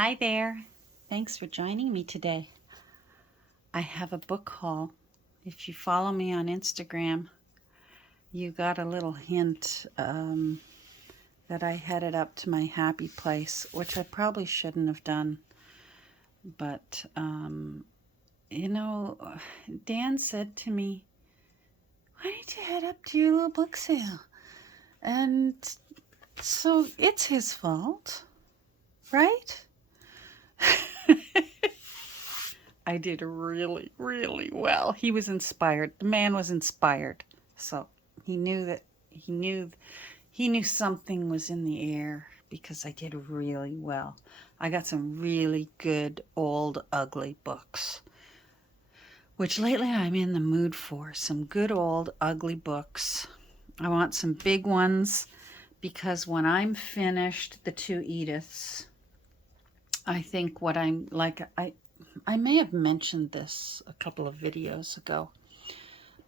Hi there. Thanks for joining me today. I have a book haul. If you follow me on Instagram, you got a little hint that I headed up to my happy place, which I probably shouldn't have done. But, you know, Dan said to me, why don't you head up to your little book sale? And so it's his fault, right? I did really, really well. He was inspired. The man was inspired. So he knew that he knew something was in the air because I did really well. I got some really good old ugly books, which lately I'm in the mood for. Some good old ugly books. I want some big ones because when I'm finished the two Ediths, I think what I'm like, I may have mentioned this a couple of videos ago,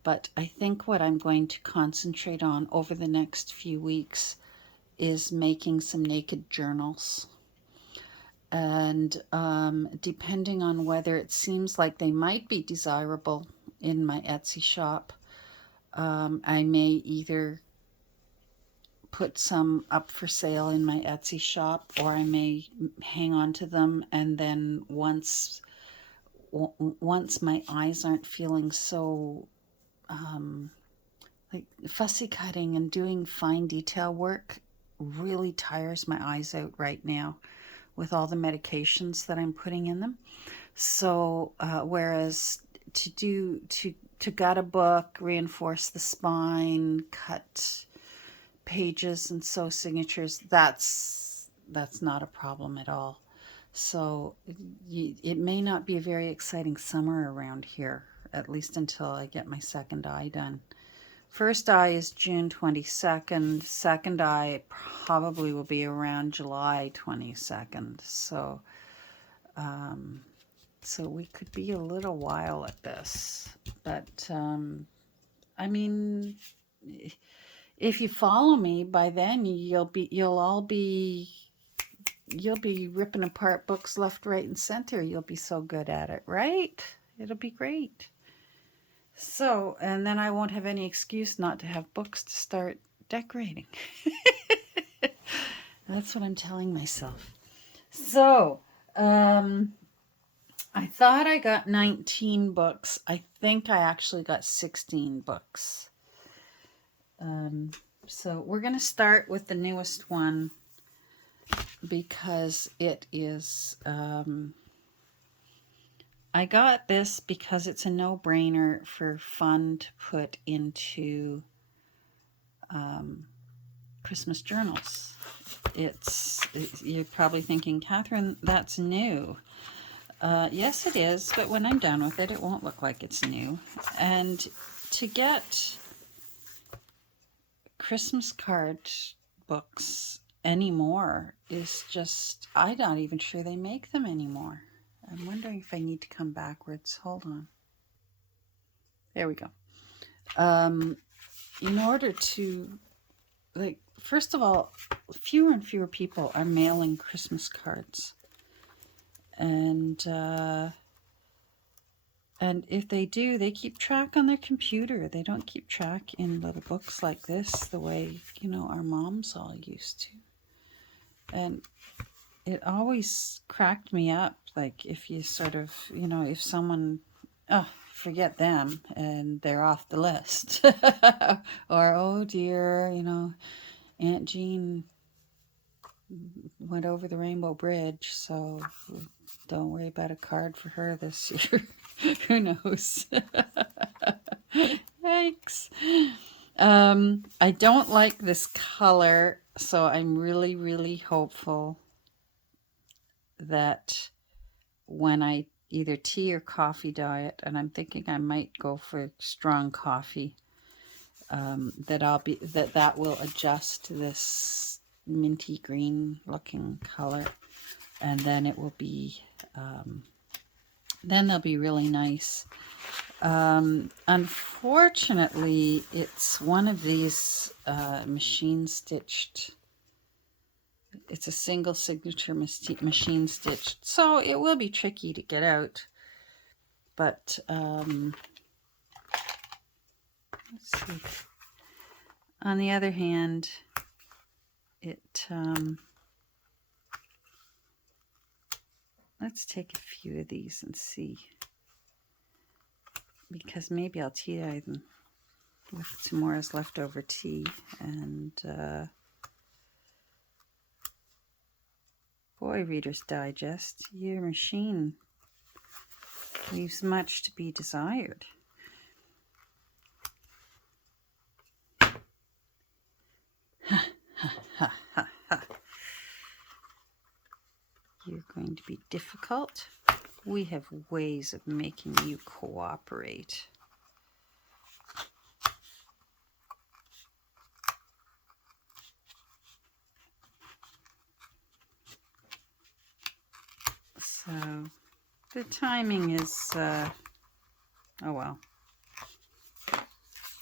but I think what I'm going to concentrate on over the next few weeks is making some naked journals. And depending on whether it seems like they might be desirable in my Etsy shop, I may either put some up for sale in my Etsy shop, or I may hang on to them, and then once my eyes aren't feeling so like fussy cutting and doing fine detail work really tires my eyes out right now with all the medications that I'm putting in them. So whereas to gut a book, reinforce the spine, cut pages and sew signatures, that's not a problem at all. So it may not be a very exciting summer around here, at least until I get my second eye done. First eye is June 22nd. Second eye probably will be around July 22nd. So, so we could be a little while at this. But, I mean, if you follow me by then, you'll be ripping apart books left, right, and center. You'll be so good at it, right? It'll be great. So, and then I won't have any excuse not to have books to start decorating. That's what I'm telling myself. So, I thought I got 19 books. I think I actually got 16 books. So we're going to start with the newest one because it is, I got this because it's a no-brainer for fun to put into Christmas journals. You're probably thinking, Catherine, that's new. Yes, it is, but when I'm done with it, it won't look like it's new. And to get Christmas card books anymore is just, I'm not even sure they make them anymore. I'm wondering if I need to come backwards. Hold on. There we go. In order to, like, first of all, fewer and fewer people are mailing Christmas cards. And if they do, they keep track on their computer. They don't keep track in little books like this the way, our moms all used to. And it always cracked me up, like if you sort of, if someone, forget them and they're off the list. Or, oh dear, Aunt Jean went over the Rainbow Bridge, so don't worry about a card for her this year. Who knows? Thanks. I don't like this color, so I'm really, really hopeful that when I either tea or coffee diet, and I'm thinking I might go for strong coffee, that will adjust to this minty green looking color, and then it will be then they'll be really nice. Unfortunately, it's one of these machine stitched It's a single signature machine stitch, so it will be tricky to get out. But let's see. On the other hand, it let's take a few of these and see, because maybe I'll tea dye them with tomorrow's leftover tea. And boy, Reader's Digest, your machine leaves much to be desired. You're going to be difficult. We have ways of making you cooperate. So the timing is, oh well.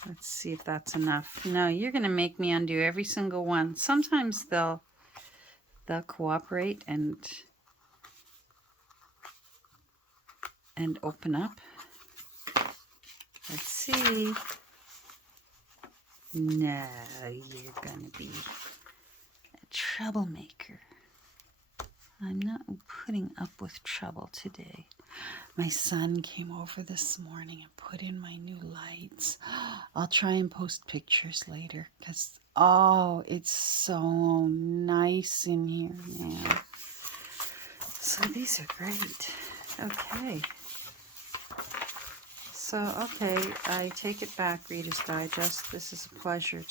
Let's see if that's enough. No, you're going to make me undo every single one. Sometimes they'll cooperate and open up. Let's see. No, you're going to be a troublemaker. I'm not putting up with trouble today. My son came over this morning and put in my new lights. I'll try and post pictures later because, oh, it's so nice in here now. So these are great. Okay. So, okay, I take it back, Reader's Digest. This is a pleasure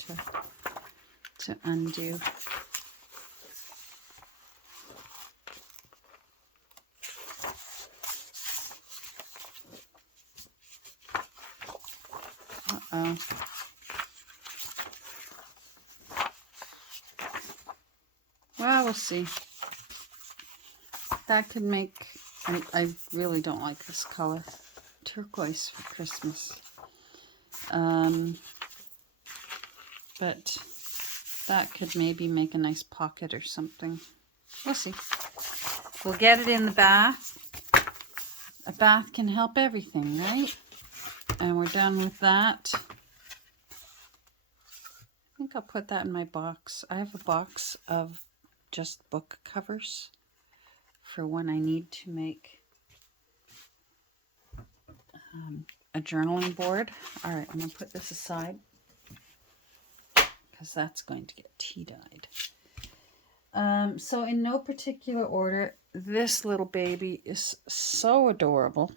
to undo. Uh-oh. Well, we'll see. That could make... I really don't like this color. Turquoise for Christmas. But that could maybe make a nice pocket or something. We'll see. We'll get it in the bath. A bath can help everything, right? And we're done with that. I think I'll put that in my box. I have a box of just book covers for when I need to make a journaling board. All right, I'm going to put this aside because that's going to get tea dyed. So in no particular order, this little baby is so adorable.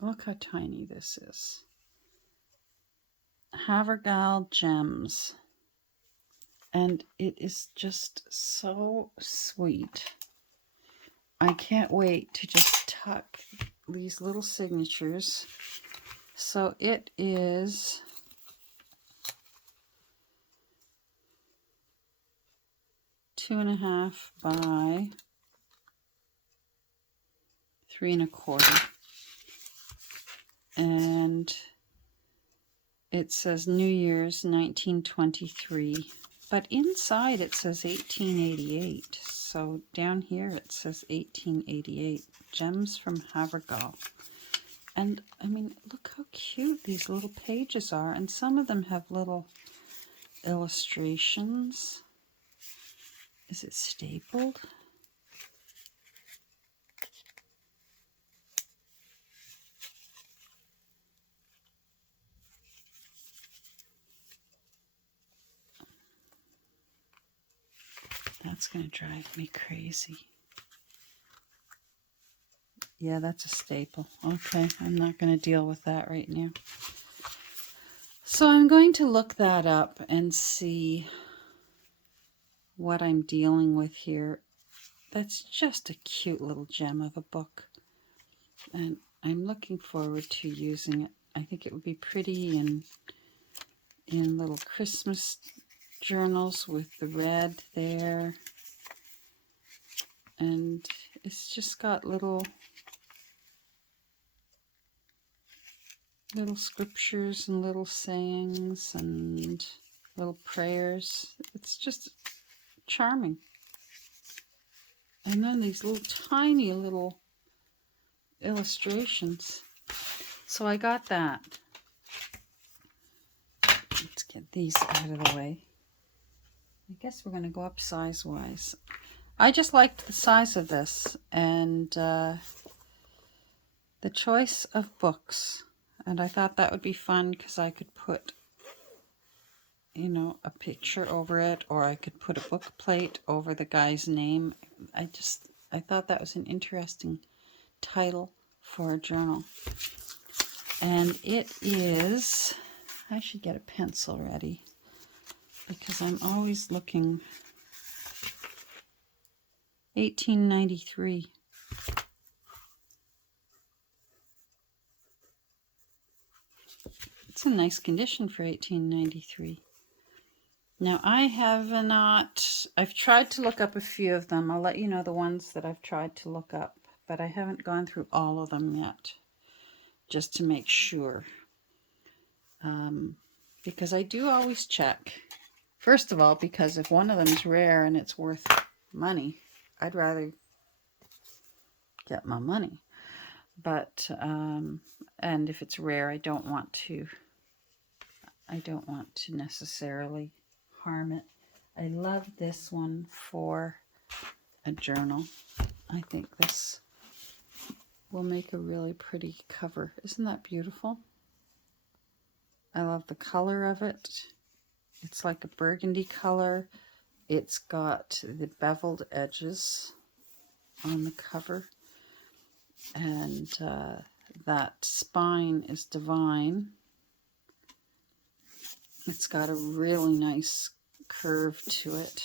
Look how tiny this is. Havergal Gems. And it is just so sweet. I can't wait to just tuck these little signatures. So it is two and a half by 3 1/4. And it says New Year's 1923. But inside it says 1888. So down here it says 1888. Gems from Havergal. And I mean, look how cute these little pages are. And some of them have little illustrations. Is it stapled? That's going to drive me crazy. Yeah, that's a staple. Okay, I'm not going to deal with that right now. So I'm going to look that up and see what I'm dealing with here. That's just a cute little gem of a book. And I'm looking forward to using it. I think it would be pretty in little Christmas journals with the red there. And it's just got little scriptures and little sayings, and little prayers. It's just charming. And then these little tiny little illustrations. So I got that. Let's get these out of the way. I guess we're going to go up size-wise. I just liked the size of this and the choice of books. And I thought that would be fun because I could put, you know, a picture over it, or I could put a book plate over the guy's name. I thought that was an interesting title for a journal. And it is, I should get a pencil ready because I'm always looking. 1893. It's in nice condition for 1893. Now I've tried to look up a few of them. I'll let you know the ones that I've tried to look up, but I haven't gone through all of them yet, just to make sure. Because I do always check. First of all, because if one of them is rare and it's worth money, I'd rather get my money. But, and if it's rare, I don't want to necessarily harm it. I love this one for a journal. I think this will make a really pretty cover. Isn't that beautiful? I love the color of it. It's like a burgundy color. It's got the beveled edges on the cover. And that spine is divine. It's got a really nice curve to it.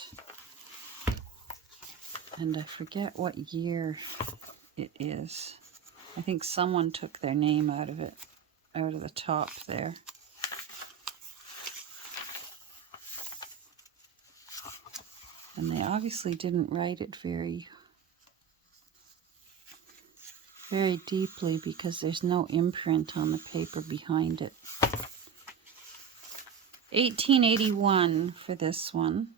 And I forget what year it is. I think someone took their name out of it, out of the top there. And they obviously didn't write it very deeply because there's no imprint on the paper behind it. 1881 for this one.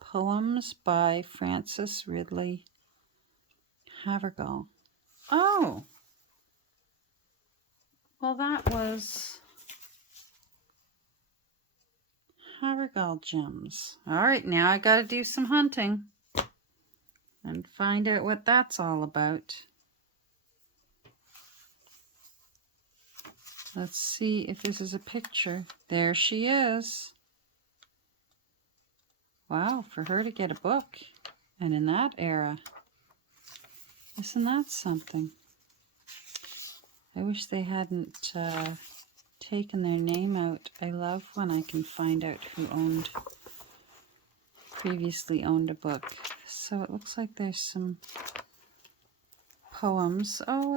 Poems by Frances Ridley Havergal. Oh! Well, that was Havergal gems. All right, now I got to do some hunting and find out what that's all about. Let's see if this is a picture. There she is. Wow, for her to get a book, and in that era. Isn't that something? I wish they hadn't taken their name out. I love when I can find out who previously owned a book. So it looks like there's some poems. Oh,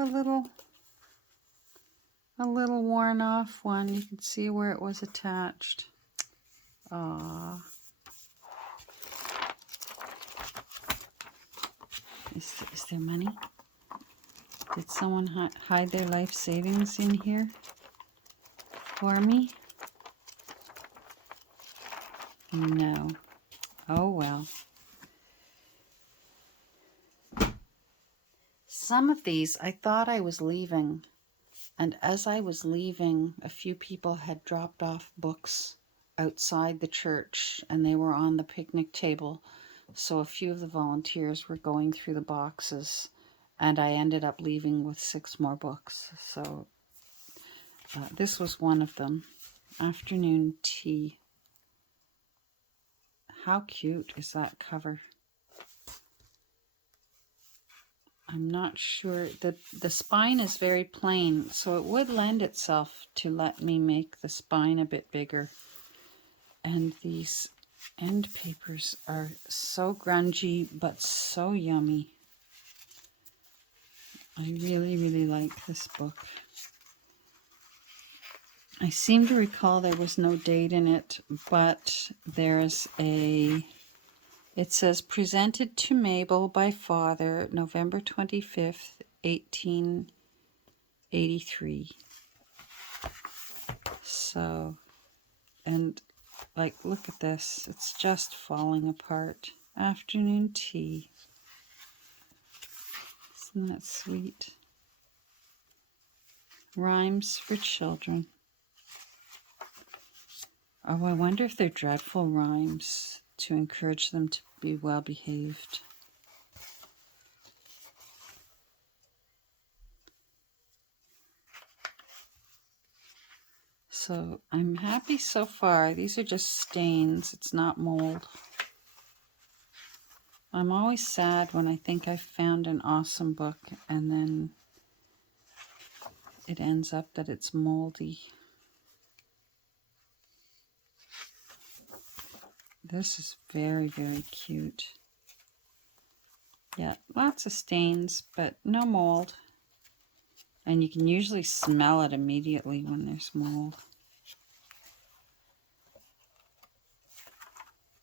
a little worn off one. You can see where it was attached. Aww. Is there money? Did someone hide their life savings in here for me? No. Oh well. Some of these I thought I was leaving, and as I was leaving, a few people had dropped off books outside the church and they were on the picnic table. So a few of the volunteers were going through the boxes, and I ended up leaving with 6 more books. So this was one of them. Afternoon Tea. How cute is that cover? I'm not sure. The spine is very plain, so it would lend itself to let me make the spine a bit bigger. And these end papers are so grungy, but so yummy. I really, really like this book. I seem to recall there was no date in it, but there's it says, presented to Mabel by father, November 25th, 1883. So, and like, look at this. It's just falling apart. Afternoon tea. Isn't that sweet? Rhymes for children. Oh, I wonder if they're dreadful rhymes to encourage them to be well behaved. So I'm happy so far. These are just stains. It's not mold. I'm always sad when I think I've found an awesome book and then it ends up that it's moldy. This is very, very cute. Yeah, lots of stains, but no mold. And you can usually smell it immediately when there's mold.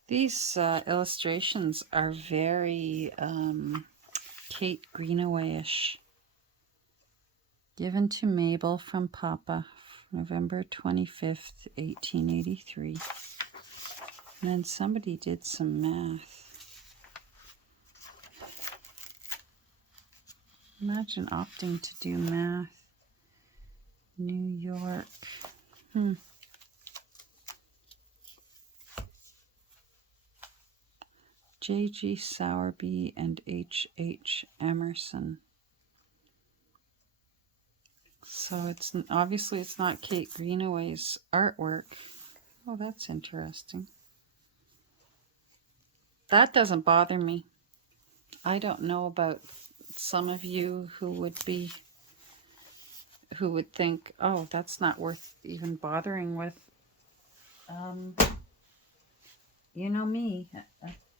These illustrations are very Kate Greenaway-ish. Given to Mabel from Papa, November 25th, 1883. And then somebody did some math. Imagine opting to do math. New York. J.G. Sowerby and H.H. Emerson. So it's obviously it's not Kate Greenaway's artwork. Oh, that's interesting. That doesn't bother me. I don't know about some of you who would think, oh, that's not worth even bothering with. You know me.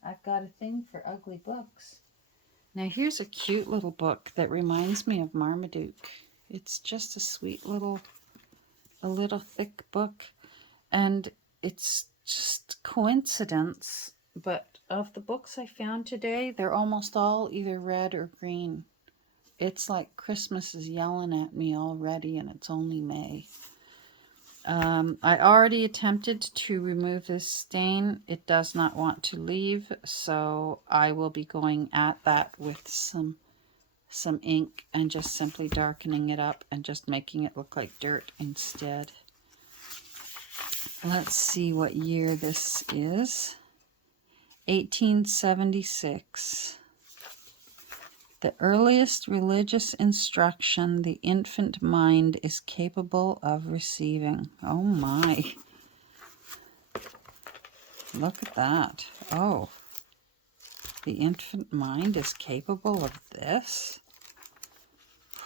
I've got a thing for ugly books. Now here's a cute little book that reminds me of Marmaduke. It's just a sweet little thick book. And it's just coincidence, but of the books I found today, they're almost all either red or green. It's like Christmas is yelling at me already, and it's only May. I already attempted to remove this stain. It does not want to leave, so I will be going at that with some ink and just simply darkening it up and just making it look like dirt instead. Let's see what year this is. 1876. The earliest religious instruction the infant mind is capable of receiving. Oh my. Look at that. Oh. The infant mind is capable of this?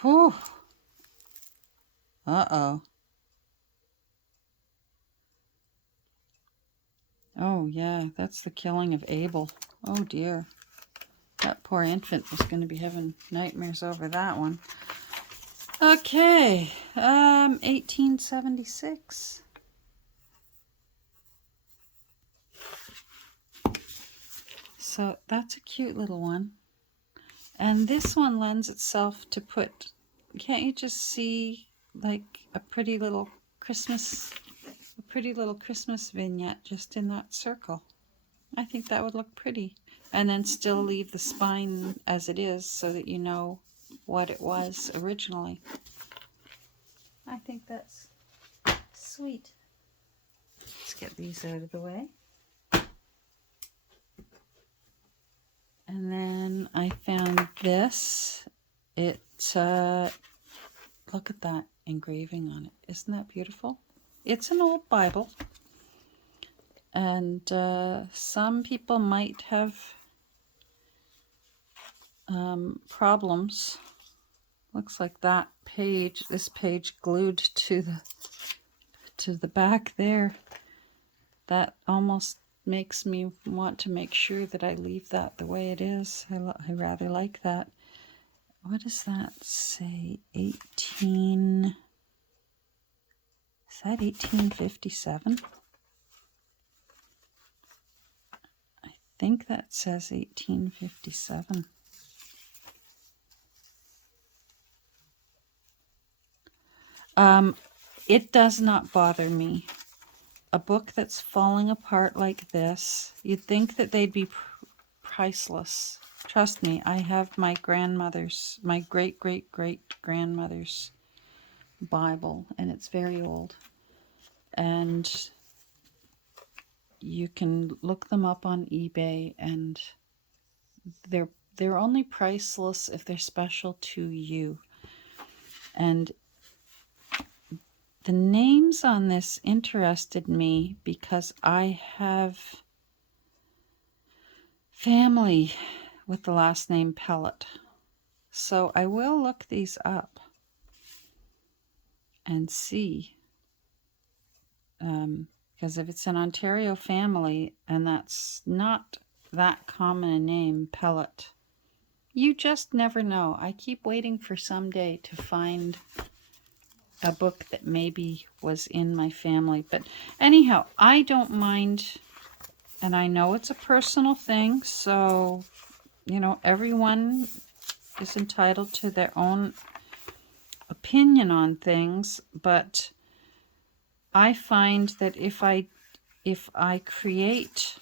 Whew. Uh-oh. Oh, yeah, that's the killing of Abel. Oh, dear. That poor infant was going to be having nightmares over that one. Okay, 1876. So that's a cute little one. And this one lends itself to put, can't you just see like a pretty little Christmas vignette just in that circle? I think that would look pretty. And then still leave the spine as it is so that you know what it was originally. I think that's sweet. Let's get these out of the way. And then I found this. It, look at that engraving on it. Isn't that beautiful? It's an old Bible. And some people might have problems. Looks like that page, this page glued to the back there. That almost makes me want to make sure that I leave that the way it is. I rather like that. What does that say? Is that 1857? I think that says 1857. It does not bother me. a book that's falling apart like this, you'd think that they'd be priceless. Trust me, I have my grandmother's, my great-great-great-grandmother's Bible, and it's very old. And you can look them up on eBay, and they're only priceless if they're special to you. And the names on this interested me because I have family with the last name Pellet. So I will look these up and see. Because if it's an Ontario family, and that's not that common a name, Pellet, you just never know. I keep waiting for someday to find a book that maybe was in my family. But anyhow, I don't mind, and I know it's a personal thing, so, you know, everyone is entitled to their own opinion on things, but I find that if I create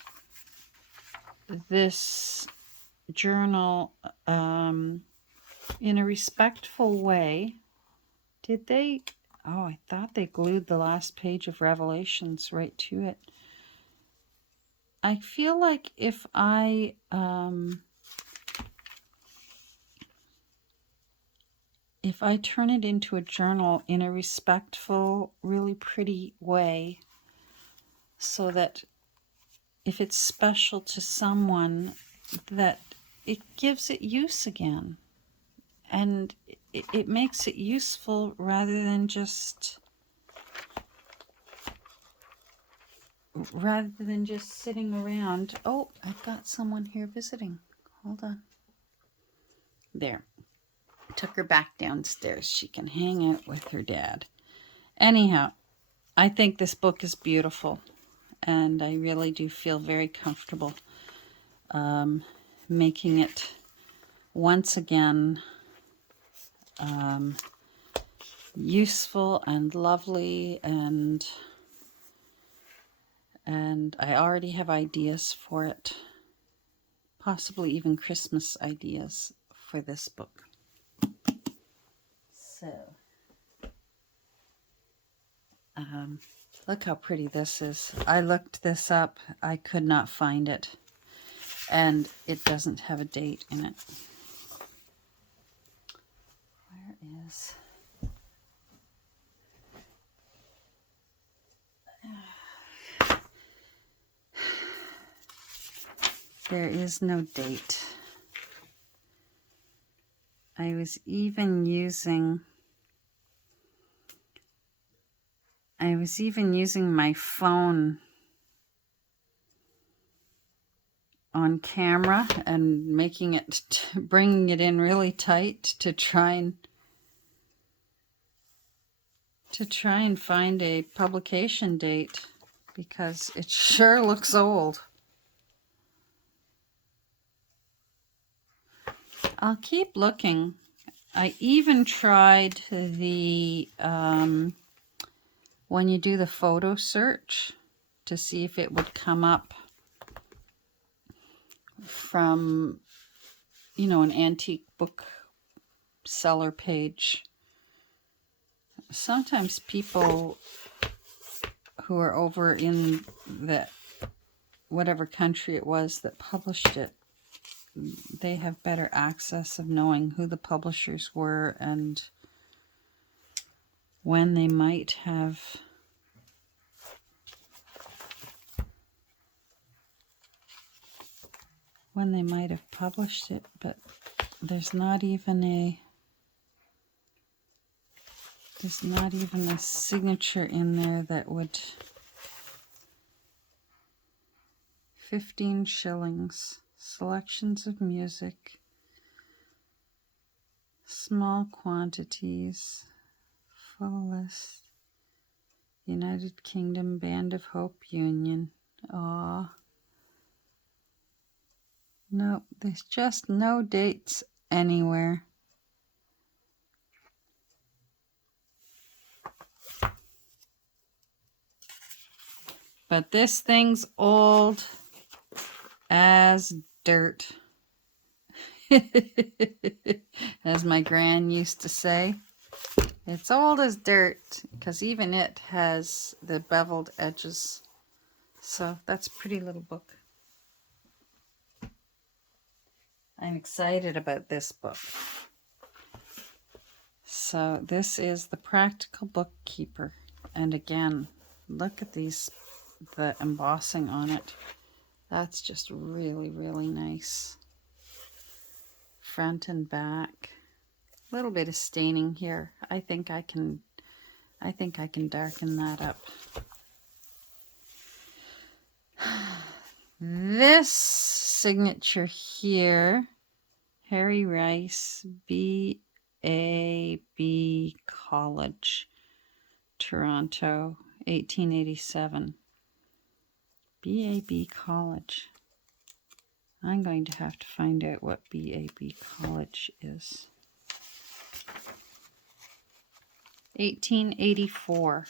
this journal in a respectful way, did they? Oh, I thought they glued the last page of Revelations right to it. I feel like if I turn it into a journal in a respectful, really pretty way, so that if it's special to someone, that it gives it use again. And it makes it useful rather than just sitting around. Oh, I've got someone here visiting. Hold on. There. Took her back downstairs. She can hang out with her dad. Anyhow, I think this book is beautiful, and I really do feel very comfortable making it once again useful and lovely, and I already have ideas for it, possibly even Christmas ideas for this book. So, look how pretty this is. I looked this up. I could not find it, and it doesn't have a date in it. Where is... There is no date. I was even using my phone on camera and making it, bringing it in really tight to try and find a publication date, because it sure looks old. I'll keep looking. I even tried the when you do the photo search to see if it would come up from, you know, an antique book seller page. Sometimes people who are over in the whatever country it was that published it, they have better access of knowing who the publishers were and when they might have published it. But there's not even a signature in there that would... 15 shillings. Selections of music. Small quantities. Full list. United Kingdom Band of Hope Union. Aw. No, there's just no dates anywhere. But this thing's old as dirt. As my gran used to say. It's old as dirt, because even it has the beveled edges. So that's a pretty little book. I'm excited about this book. So this is The Practical Bookkeeper. And again, look at these, the embossing on it. That's just really, really nice. Front and back. A little bit of staining here. I think I can darken that up. This signature here, Harry Rice, B.A.B. College, Toronto, 1887. B.A.B. College. I'm going to have to find out what B.A.B. College is. 1884.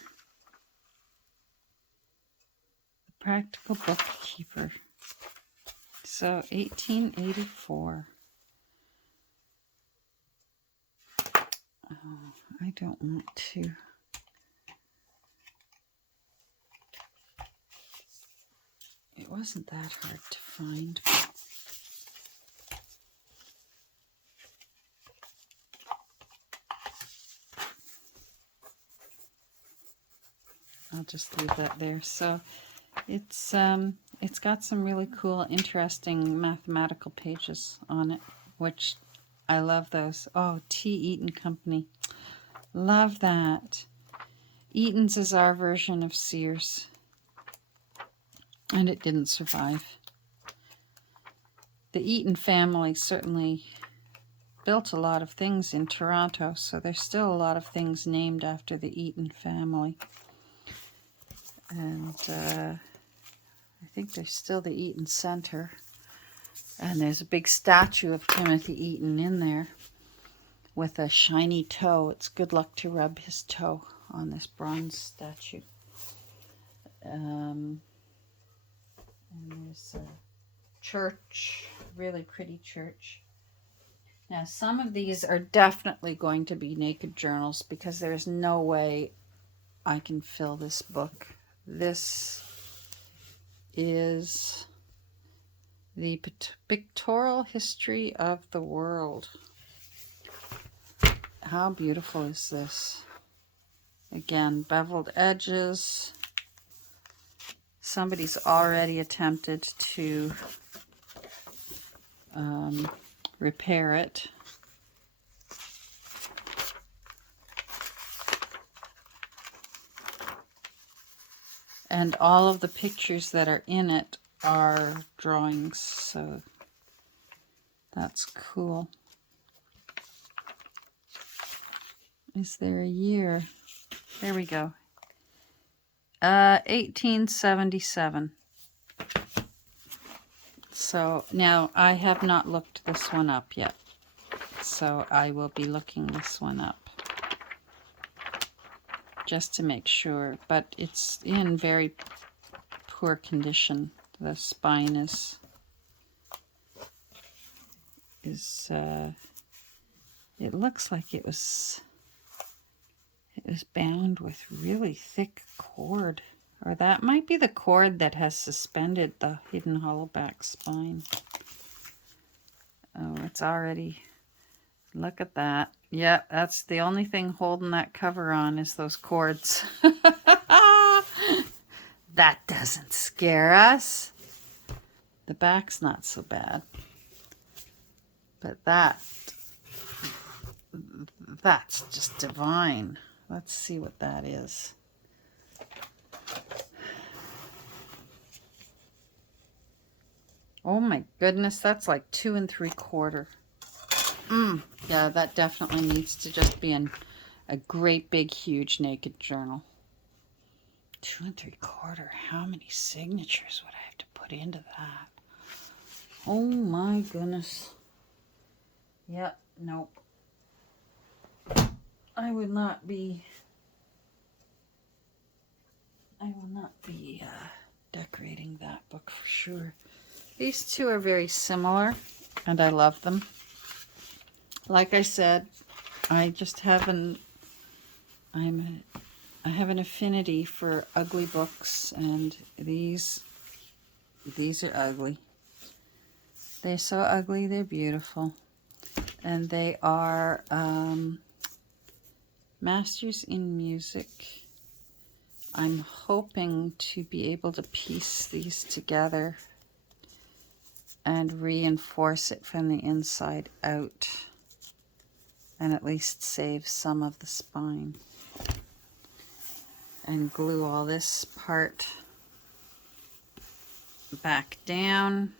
The Practical Bookkeeper. So 1884. Oh, I don't want to. It wasn't that hard to find. I'll just leave that there. So it's got some really cool, interesting mathematical pages on it, which I love those. Oh, T. Eaton Company. Love that. Eaton's is our version of Sears. And it didn't survive. The Eaton family certainly built a lot of things in Toronto, so there's still a lot of things named after the Eaton family. And I think there's still the Eaton Center. And there's a big statue of Timothy Eaton in there with a shiny toe. It's good luck to rub his toe on this bronze statue. And there's a church, really pretty church. Now, some of these are definitely going to be naked journals because there's no way I can fill this book. This is the pictorial history of the world. How beautiful is this? Again, beveled edges. Somebody's already attempted to repair it. And all of the pictures that are in it are drawings, so that's cool. Is there a year? There we go. 1877. So now I have not looked this one up yet. So I will be looking this one up just to make sure. But it's in very poor condition. The spine is it looks like it was bound with really thick cord, or that might be the cord that has suspended the hidden hollowback spine. Oh, it's already, look at that. Yeah, that's the only thing holding that cover on is those cords. That doesn't scare us. The back's not so bad. But that's just divine. Let's see what that is. Oh my goodness, that's like 2 3/4. Yeah, that definitely needs to just be in a great big huge naked journal. 2 3/4. How many signatures would I have to put into that? Oh my goodness. Yep, nope. I will not be grading that book for sure. These two are very similar, and I love them. Like I said, I just have I have an affinity for ugly books, and these are ugly. They're so ugly, they're beautiful. And they are Masters in Music. I'm hoping to be able to piece these together and reinforce it from the inside out, and at least save some of the spine. And glue all this part back down,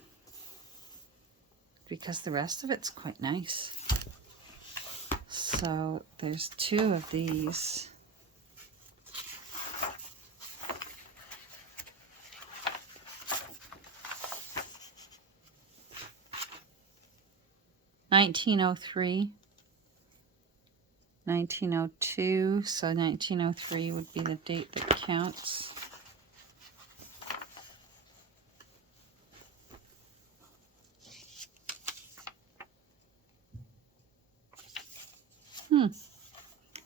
because the rest of it's quite nice. So there's two of these. (1903), 1902, so 1903 would be the date that counts.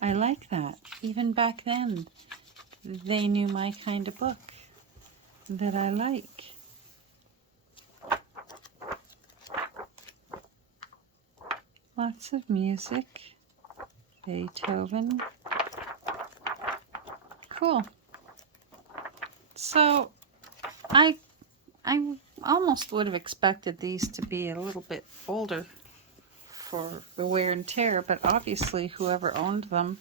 I like that. Even back then, they knew my kind of book that I like. Lots of music. Beethoven. Cool. So I almost would have expected these to be a little bit older for the wear and tear, but obviously whoever owned them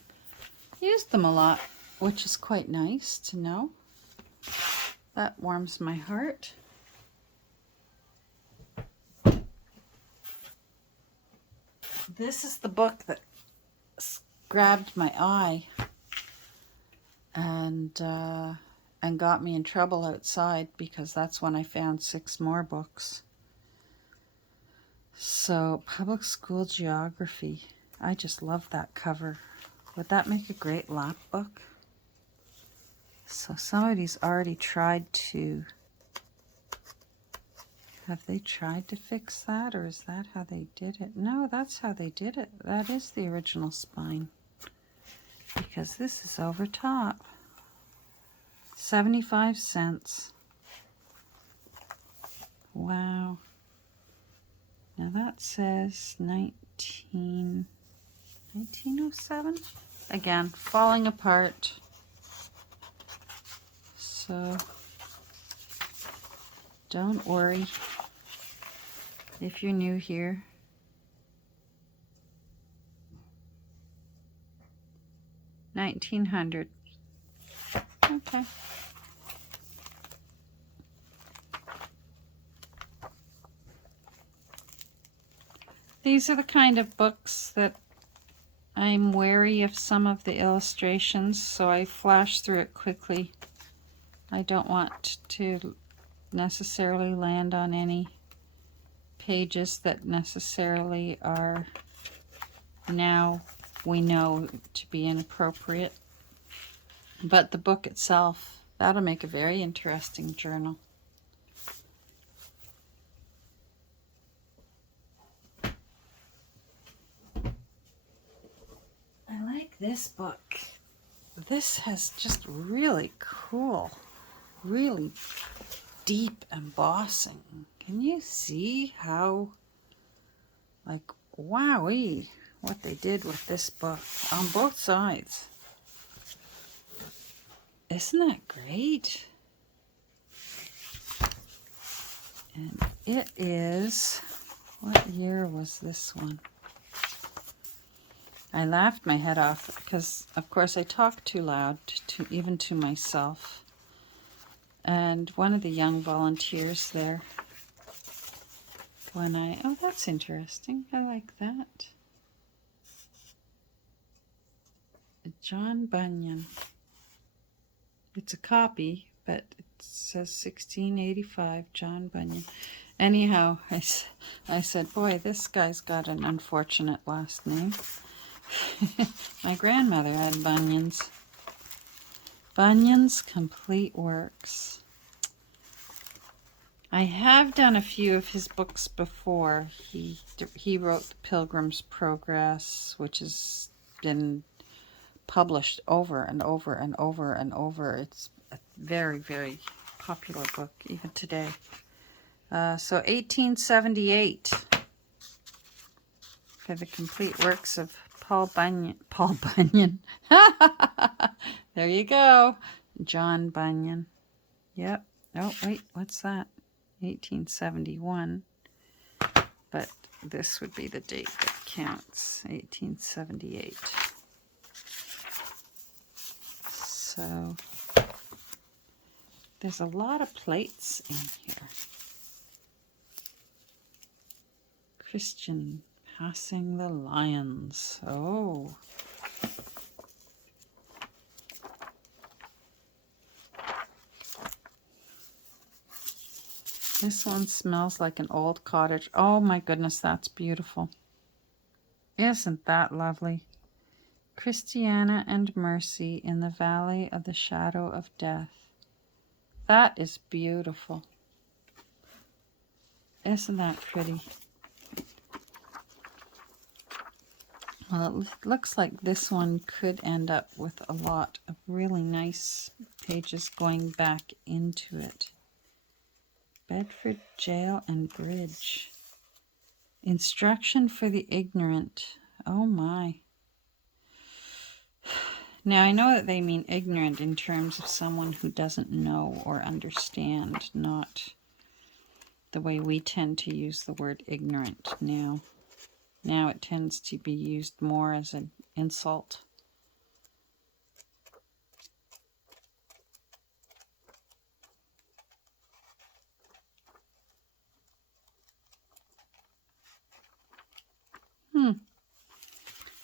used them a lot, which is quite nice to know. That warms my heart. This is the book that grabbed my eye and got me in trouble outside, because that's when I found 6 more books. So, Public School Geography. I just love that cover. Would that make a great lap book? So somebody's already tried to... Have they tried to fix that, or is that how they did it? No, that's how they did it. That is the original spine. Because this is over top. 75 cents. Wow. Now that says 1907? Again, falling apart. So, don't worry if you're new here. $1900. Okay. These are the kind of books that I'm wary of some of the illustrations, so I flash through it quickly. I don't want to necessarily land on any pages that necessarily are now we know to be inappropriate. But the book itself, that'll make a very interesting journal. I like this book. This has just really cool, really deep embossing. Can you see how, like, wowee, what they did with this book on both sides? Isn't that great? And it is, what year was this one? I laughed my head off because, of course, I talk too loud, even to myself. And one of the young volunteers there, oh, that's interesting. I like that. John Bunyan. It's a copy, but it says 1685, John Bunyan. Anyhow, I said, boy, this guy's got an unfortunate last name. My grandmother had Bunyan's. Bunyan's Complete Works. I have done a few of his books before. He wrote The Pilgrim's Progress, which has been published over and over and over and over. It's a very, very popular book, even today. So 1878, for the complete works of Paul Bunyan. Paul Bunyan. There you go. John Bunyan. Yep. Oh, wait, what's that? 1871. But this would be the date that counts. 1878. So there's a lot of plates in here. Christian passing the lions. Oh. This one smells like an old cottage. Oh my goodness, that's beautiful. Isn't that lovely? Christiana and Mercy in the Valley of the Shadow of Death. That is beautiful. Isn't that pretty? Well, it looks like this one could end up with a lot of really nice pages going back into it. Bedford Jail and Bridge. Instruction for the ignorant. Oh my. Now I know that they mean ignorant in terms of someone who doesn't know or understand, not the way we tend to use the word ignorant now. Now it tends to be used more as an insult.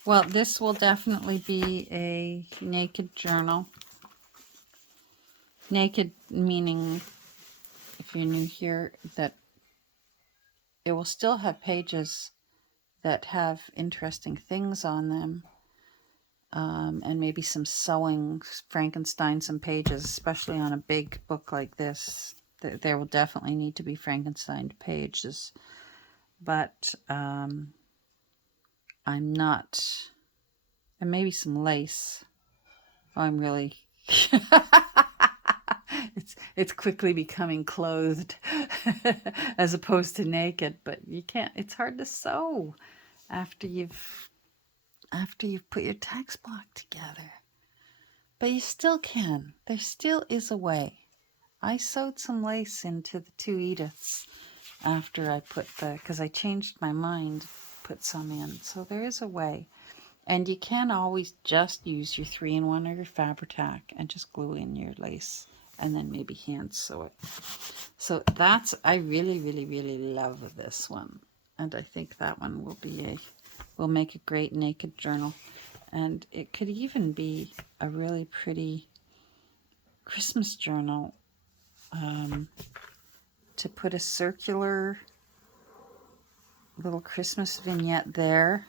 Well, this will definitely be a naked journal. Naked meaning, if you're new here, that it will still have pages that have interesting things on them. And maybe some sewing, Frankenstein some pages, especially on a big book like this. There will definitely need to be Frankenstein pages. But I'm not... And maybe some lace. Oh, I'm really... it's quickly becoming clothed as opposed to naked, but you can't... It's hard to sew after you've put your text block together. But you still can. There still is a way. I sewed some lace into the two Ediths after I put because I changed my mind, put some in. So there is a way. And you can always just use your 3-in-1 or your Fabri-Tac and just glue in your lace and then maybe hand sew it. So that's, I really, really, really love this one. And I think that one will make a great naked journal. And it could even be a really pretty Christmas journal to put a circular little Christmas vignette there.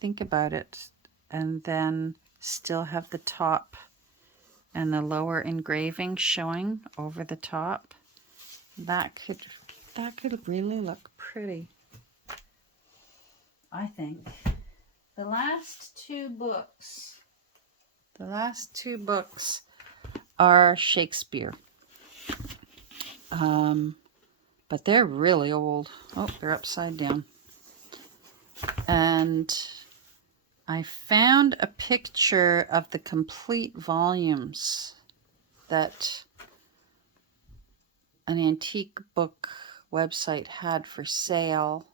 Think about it. And then still have the top and the lower engraving showing over the top. That could really look pretty, I think. The last two books are Shakespeare. But they're really old. Oh, they're upside down. And I found a picture of the complete volumes that an antique book website had for sale.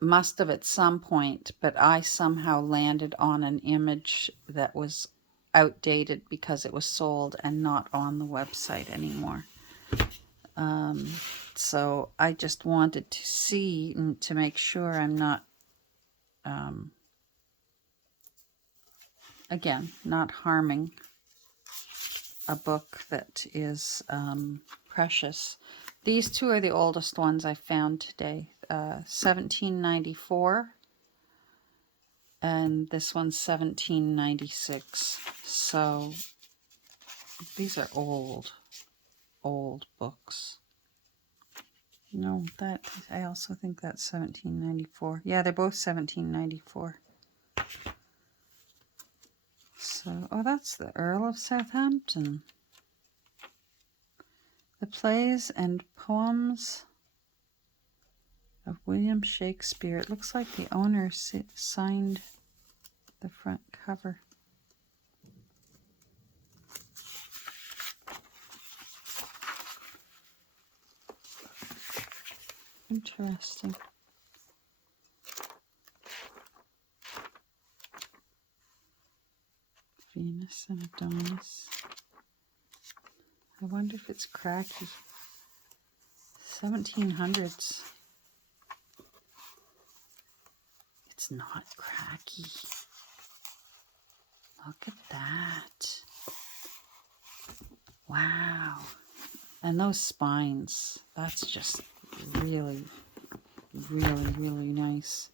Must have at some point, but I somehow landed on an image that was outdated because it was sold and not on the website anymore. So I just wanted to see and to make sure I'm not, again, not harming a book that is precious. These two are the oldest ones I found today. 1794 and this one's 1796. So these are old. old books. No, that I also think that's 1794. Yeah, they're both 1794. So, oh, that's the Earl of Southampton. The plays and poems of William Shakespeare. It looks like the owner signed the front cover. Interesting. Venus and Adonis. I wonder if it's cracky. 1700s. It's not cracky. Look at that. Wow. And those spines. That's just really, really, really nice.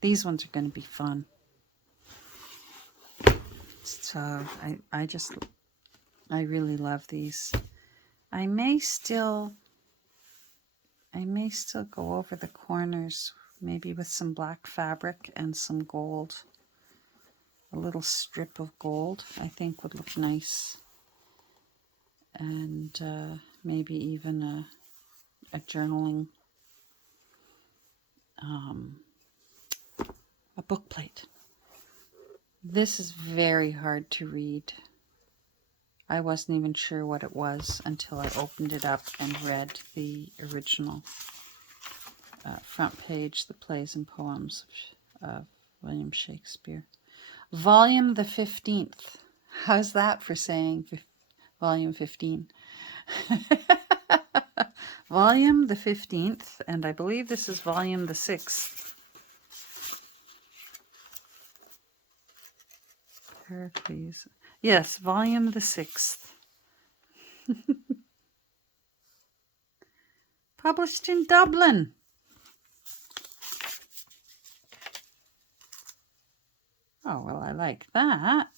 These ones are going to be fun. So I really love these. I may still go over the corners, maybe with some black fabric and some gold. A little strip of gold, I think, would look nice. And maybe even a journaling, a book plate. This is very hard to read. I wasn't even sure what it was until I opened it up and read the original front page, the plays and poems of William Shakespeare. Volume the 15th. How's that for saying volume 15? Volume the 15th, and I believe this is volume the 6th. Pericles. Yes, volume the 6th. Published in Dublin. Oh, well, I like that.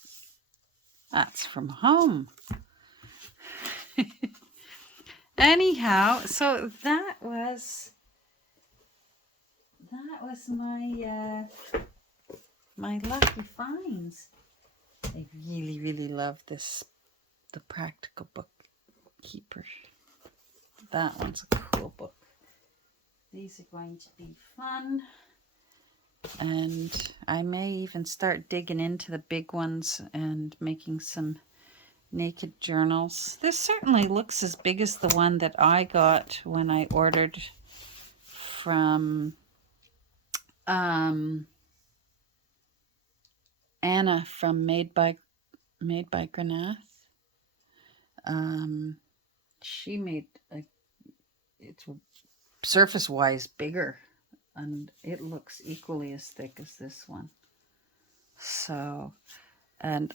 That's from home. Anyhow, so that was my my lucky finds. I really, really love this, the Practical Bookkeeper. That one's a cool book. These are going to be fun. And I may even start digging into the big ones and making some naked journals. This certainly looks as big as the one that I got when I ordered from Anna from Made by Grenath. She made it's surface-wise bigger, and it looks equally as thick as this one. So, and